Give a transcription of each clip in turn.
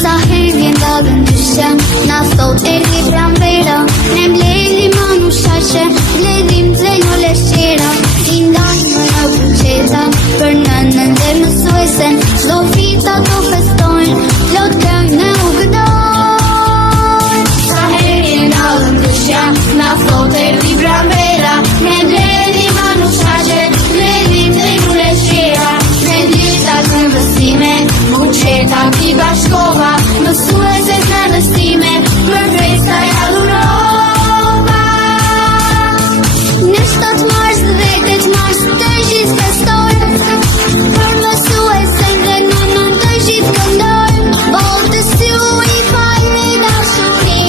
Sa herë vjen dallën dyshja, na thot erdhi pranvera, ne mbleli më nuk shaqe, bledim të në leshqera, si ndajmë në buqeta, për nënën dhe mësuesen, çdo vit ato festojnë, plot këngë në u gëdojnë. Sa herë vjen dallën dyshja, na thot erdhi pranvera, ne mbleli më nuk shaqe, bledim të në leshqera, ne dita të mësime, buqeta pi bashkova, mësueset në nëstime, për festa e adhurova. Në 7 mars dhe 8 mars të gjithë festojnë, për mësuesen dhe nënën të gjithë këndojnë, botës ju i falni dashuri,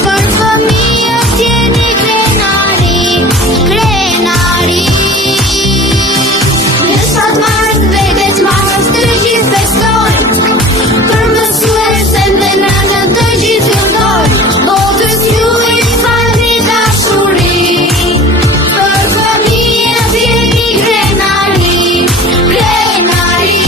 për fëmijët jeni krenari, krenari. Në 7 mars dhe 8 mars të gjithë festojnë, për mësuesen dhe nënën të gjithë këndojnë, botës ju i falni dashuri, për fëmijët jeni krenari, krenari.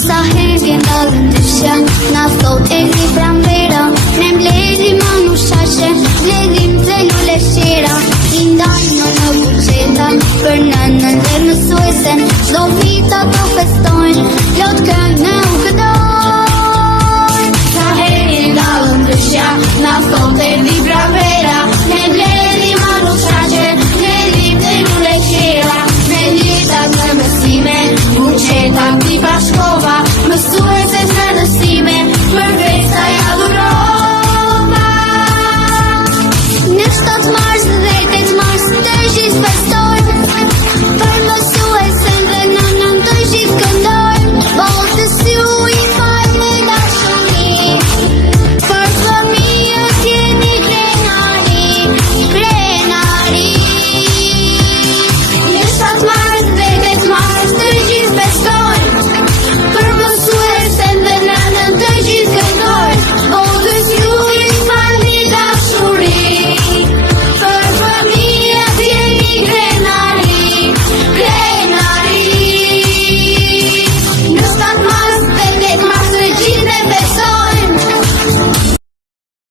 Sa herë vjen dallën dyshja, na thot erdhi pranvera, ne mbleli më nuk shaqe, bledim të në leshqera, i ndajmë në buqeta, për nënën dhe mësuesen, çdo vit ato festojnë, plot këngë në